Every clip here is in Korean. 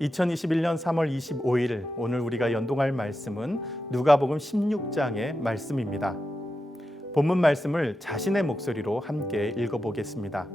2021년 3월 25일 오늘 우리가 연동할 말씀은 누가복음 16장의 말씀입니다. 본문 말씀을 자신의 목소리로 함께 읽어보겠습니다.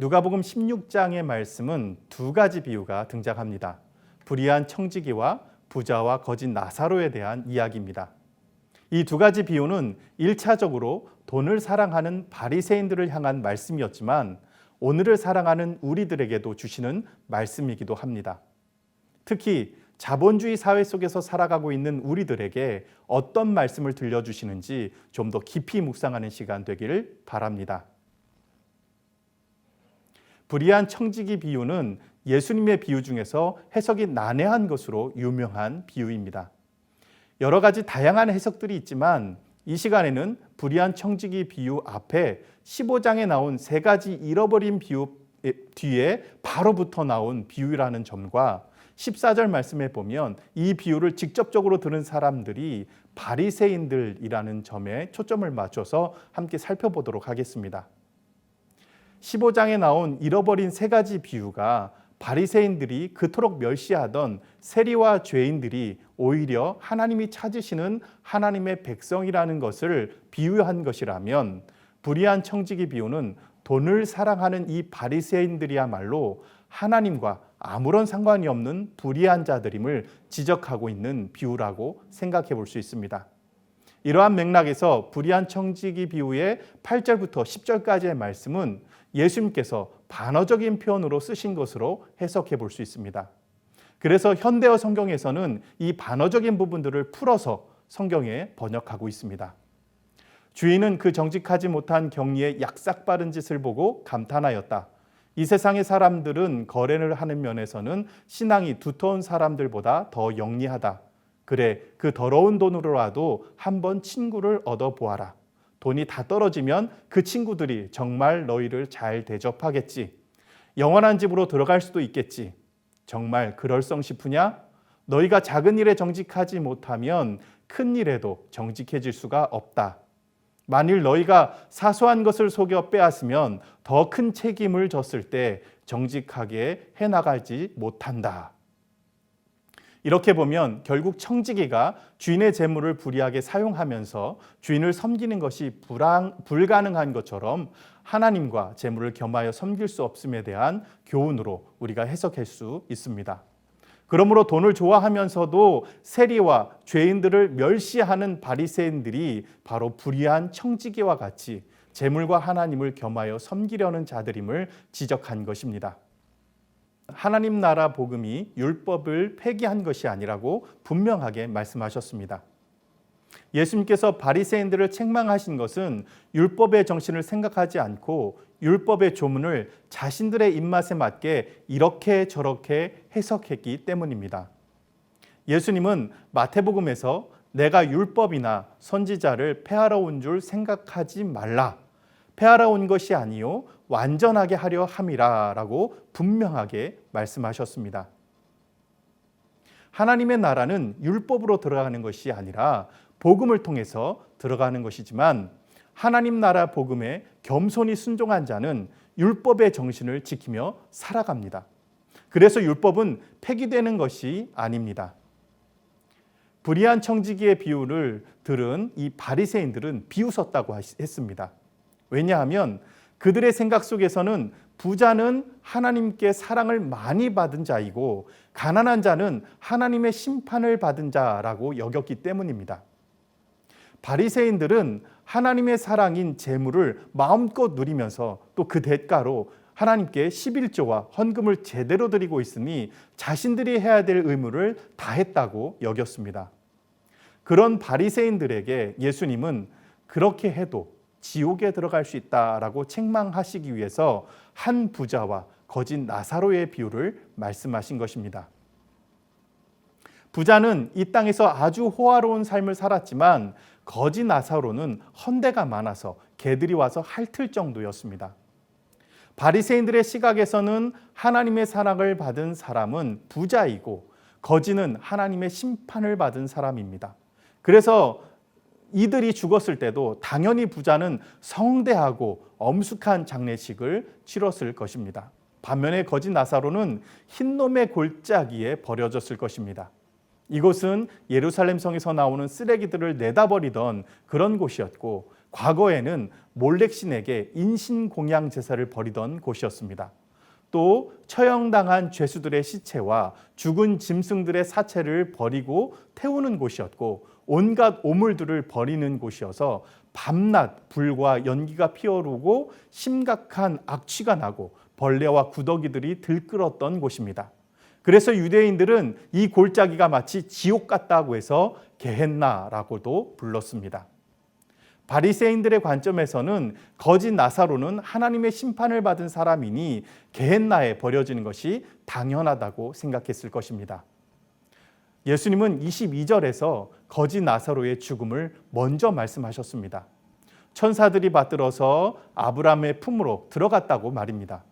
누가복음 16장의 말씀은 두 가지 비유가 등장합니다. 불의한 청지기와 부자와 거짓 나사로에 대한 이야기입니다. 이 두 가지 비유는 1차적으로 돈을 사랑하는 바리새인들을 향한 말씀이었지만 오늘을 사랑하는 우리들에게도 주시는 말씀이기도 합니다. 특히 자본주의 사회 속에서 살아가고 있는 우리들에게 어떤 말씀을 들려주시는지 좀 더 깊이 묵상하는 시간 되기를 바랍니다. 불의한 청지기 비유는 예수님의 비유 중에서 해석이 난해한 것으로 유명한 비유입니다. 여러 가지 다양한 해석들이 있지만 이 시간에는 불의한 청지기 비유 앞에 15장에 나온 세 가지 잃어버린 비유 뒤에 바로 붙어 나온 비유라는 점과 14절 말씀에 보면 이 비유를 직접적으로 들은 사람들이 바리새인들이라는 점에 초점을 맞춰서 함께 살펴보도록 하겠습니다. 15장에 나온 잃어버린 세 가지 비유가 바리새인들이 그토록 멸시하던 세리와 죄인들이 오히려 하나님이 찾으시는 하나님의 백성이라는 것을 비유한 것이라면 불의한 청지기 비유는 돈을 사랑하는 이 바리새인들이야말로 하나님과 아무런 상관이 없는 불의한 자들임을 지적하고 있는 비유라고 생각해 볼 수 있습니다. 이러한 맥락에서 불의한 청지기 비유의 8절부터 10절까지의 말씀은 예수님께서 반어적인 표현으로 쓰신 것으로 해석해 볼 수 있습니다. 그래서 현대어 성경에서는 이 반어적인 부분들을 풀어서 성경에 번역하고 있습니다. 주인은 그 정직하지 못한 경리의 약삭빠른 짓을 보고 감탄하였다. 이 세상의 사람들은 거래를 하는 면에서는 신앙이 두터운 사람들보다 더 영리하다. 그래, 그 더러운 돈으로라도 한번 친구를 얻어보아라. 돈이 다 떨어지면 그 친구들이 정말 너희를 잘 대접하겠지. 영원한 집으로 들어갈 수도 있겠지. 정말 그럴성 싶으냐? 너희가 작은 일에 정직하지 못하면 큰 일에도 정직해질 수가 없다. 만일 너희가 사소한 것을 속여 빼앗으면 더 큰 책임을 졌을 때 정직하게 해나가지 못한다. 이렇게 보면 결국 청지기가 주인의 재물을 불이하게 사용하면서 주인을 섬기는 것이 불가능한 것처럼 하나님과 재물을 겸하여 섬길 수 없음에 대한 교훈으로 우리가 해석할 수 있습니다. 그러므로 돈을 좋아하면서도 세리와 죄인들을 멸시하는 바리새인들이 바로 불의한 청지기와 같이 재물과 하나님을 겸하여 섬기려는 자들임을 지적한 것입니다. 하나님 나라 복음이 율법을 폐기한 것이 아니라고 분명하게 말씀하셨습니다. 예수님께서 바리새인들을 책망하신 것은 율법의 정신을 생각하지 않고 율법의 조문을 자신들의 입맛에 맞게 이렇게 저렇게 해석했기 때문입니다. 예수님은 마태복음에서 내가 율법이나 선지자를 폐하러 온 줄 생각하지 말라. 폐하러 온 것이 아니요 완전하게 하려 함이라 라고 분명하게 말씀하셨습니다. 하나님의 나라는 율법으로 들어가는 것이 아니라 복음을 통해서 들어가는 것이지만 하나님 나라 복음에 겸손히 순종한 자는 율법의 정신을 지키며 살아갑니다. 그래서 율법은 폐기되는 것이 아닙니다. 불의한 청지기의 비유를 들은 이 바리새인들은 비웃었다고 했습니다. 왜냐하면 그들의 생각 속에서는 부자는 하나님께 사랑을 많이 받은 자이고 가난한 자는 하나님의 심판을 받은 자라고 여겼기 때문입니다. 바리새인들은 하나님의 사랑인 재물을 마음껏 누리면서 또 그 대가로 하나님께 11조와 헌금을 제대로 드리고 있으니 자신들이 해야 될 의무를 다했다고 여겼습니다. 그런 바리새인들에게 예수님은 그렇게 해도 지옥에 들어갈 수 있다라고 책망하시기 위해서 한 부자와 거짓 나사로의 비유를 말씀하신 것입니다. 부자는 이 땅에서 아주 호화로운 삶을 살았지만 거짓 나사로는 헌데가 많아서 개들이 와서 핥을 정도였습니다. 바리새인들의 시각에서는 하나님의 사랑을 받은 사람은 부자이고 거지는 하나님의 심판을 받은 사람입니다. 그래서 이들이 죽었을 때도 당연히 부자는 성대하고 엄숙한 장례식을 치렀을 것입니다. 반면에 거짓 나사로는 흰놈의 골짜기에 버려졌을 것입니다. 이곳은 예루살렘 성에서 나오는 쓰레기들을 내다버리던 그런 곳이었고 과거에는 몰렉신에게 인신공양 제사를 벌이던 곳이었습니다. 또 처형당한 죄수들의 시체와 죽은 짐승들의 사체를 버리고 태우는 곳이었고 온갖 오물들을 버리는 곳이어서 밤낮 불과 연기가 피어오르고 심각한 악취가 나고 벌레와 구더기들이 들끓었던 곳입니다. 그래서 유대인들은 이 골짜기가 마치 지옥 같다고 해서 게헨나라고도 불렀습니다. 바리새인들의 관점에서는 거짓 나사로는 하나님의 심판을 받은 사람이니 게헨나에 버려지는 것이 당연하다고 생각했을 것입니다. 예수님은 22절에서 거짓 나사로의 죽음을 먼저 말씀하셨습니다. 천사들이 받들어서 아브라함의 품으로 들어갔다고 말입니다.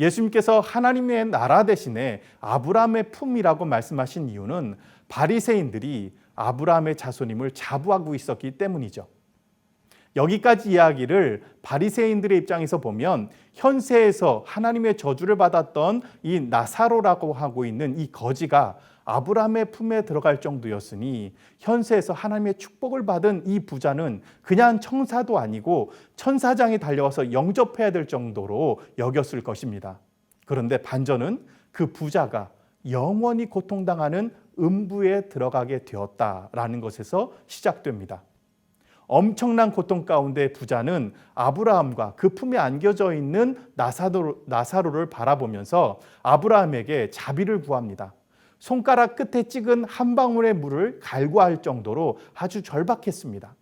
예수님께서 하나님의 나라 대신에 아브라함의 품이라고 말씀하신 이유는 바리새인들이 아브라함의 자손임을 자부하고 있었기 때문이죠. 여기까지 이야기를 바리새인들의 입장에서 보면 현세에서 하나님의 저주를 받았던 이 나사로라고 하고 있는 이 거지가 아브라함의 품에 들어갈 정도였으니 현세에서 하나님의 축복을 받은 이 부자는 그냥 청사도 아니고 천사장이 달려와서 영접해야 될 정도로 여겼을 것입니다. 그런데 반전은 그 부자가 영원히 고통당하는 음부에 들어가게 되었다라는 것에서 시작됩니다. 엄청난 고통 가운데 부자는 아브라함과 그 품에 안겨져 있는 나사로를 바라보면서 아브라함에게 자비를 구합니다. 손가락 끝에 찍은 한 방울의 물을 갈구할 정도로 아주 절박했습니다.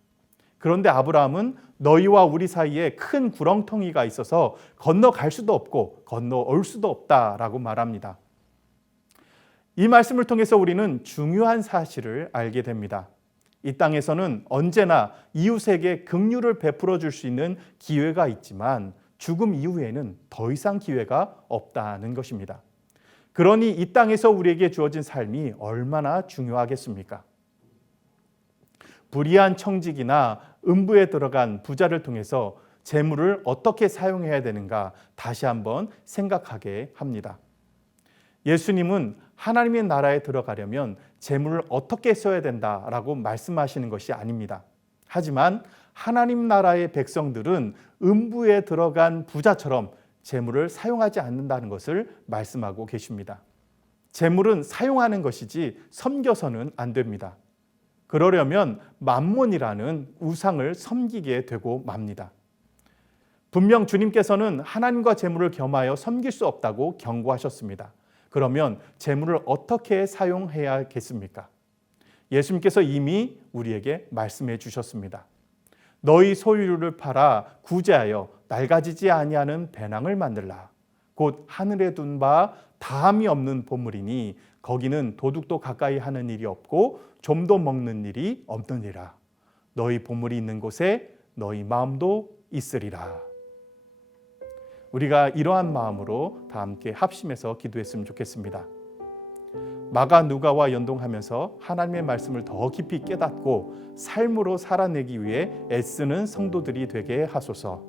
그런데 아브라함은 너희와 우리 사이에 큰 구렁텅이가 있어서 건너갈 수도 없고 건너올 수도 없다라고 말합니다. 이 말씀을 통해서 우리는 중요한 사실을 알게 됩니다. 이 땅에서는 언제나 이웃에게 긍휼을 베풀어 줄 수 있는 기회가 있지만 죽음 이후에는 더 이상 기회가 없다는 것입니다. 그러니 이 땅에서 우리에게 주어진 삶이 얼마나 중요하겠습니까? 불의한 청직이나 음부에 들어간 부자를 통해서 재물을 어떻게 사용해야 되는가 다시 한번 생각하게 합니다. 예수님은 하나님의 나라에 들어가려면 재물을 어떻게 써야 된다라고 말씀하시는 것이 아닙니다. 하지만 하나님 나라의 백성들은 음부에 들어간 부자처럼 재물을 사용하지 않는다는 것을 말씀하고 계십니다. 재물은 사용하는 것이지 섬겨서는 안 됩니다. 그러려면 맘몬이라는 우상을 섬기게 되고 맙니다. 분명 주님께서는 하나님과 재물을 겸하여 섬길 수 없다고 경고하셨습니다. 그러면 재물을 어떻게 사용해야겠습니까? 예수님께서 이미 우리에게 말씀해 주셨습니다. 너희 소유를 팔아 구제하여 낡아지지 아니하는 배낭을 만들라. 곧 하늘에 둔 바 다함이 없는 보물이니 거기는 도둑도 가까이 하는 일이 없고 좀도 먹는 일이 없느니라. 너희 보물이 있는 곳에 너희 마음도 있으리라. 우리가 이러한 마음으로 다 함께 합심해서 기도했으면 좋겠습니다. 마가 누가와 연동하면서 하나님의 말씀을 더 깊이 깨닫고 삶으로 살아내기 위해 애쓰는 성도들이 되게 하소서.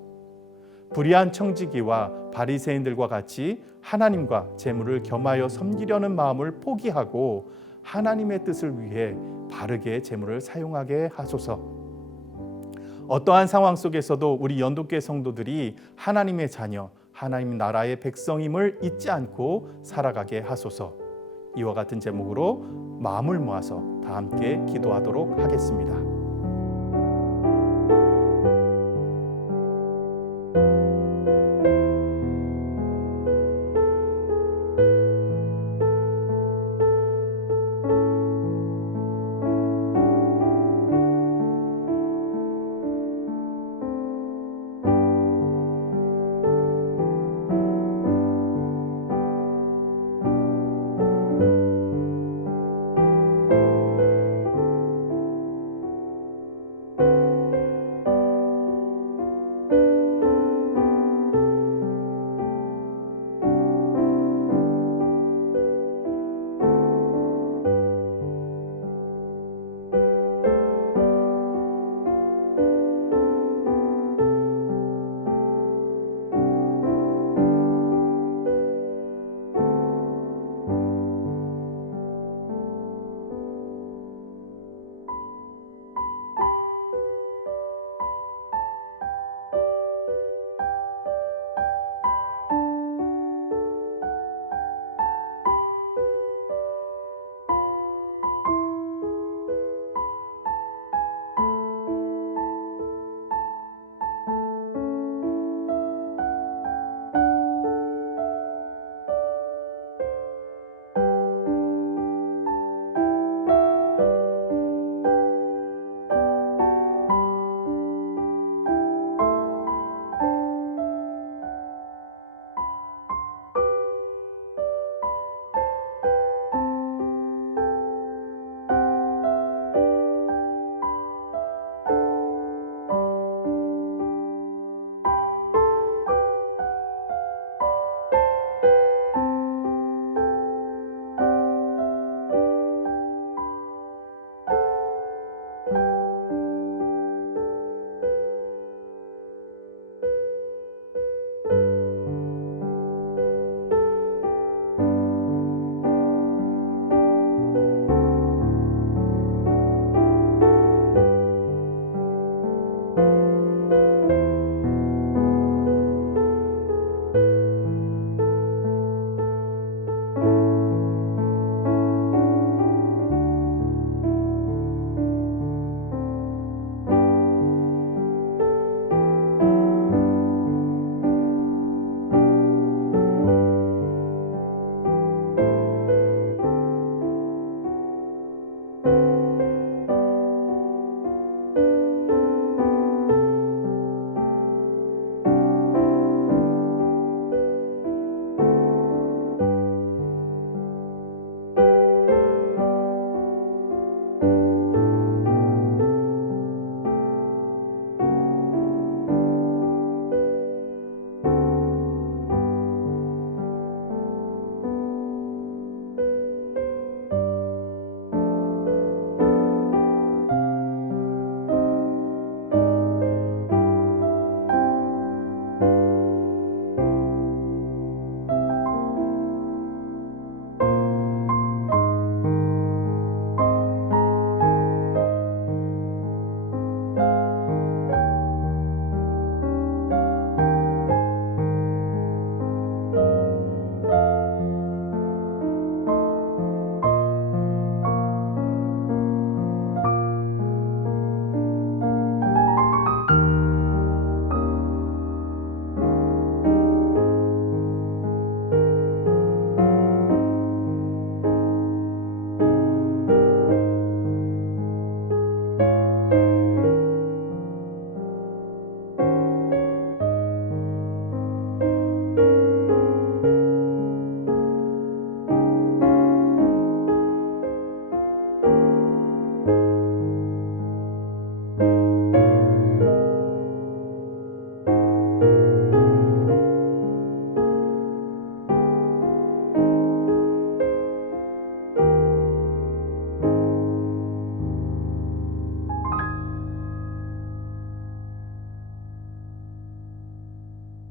불의한 청지기와 바리새인들과 같이 하나님과 재물을 겸하여 섬기려는 마음을 포기하고 하나님의 뜻을 위해 바르게 재물을 사용하게 하소서. 어떠한 상황 속에서도 우리 연도계 성도들이 하나님의 자녀, 하나님 나라의 백성임을 잊지 않고 살아가게 하소서. 이와 같은 제목으로 마음을 모아서 다 함께 기도하도록 하겠습니다.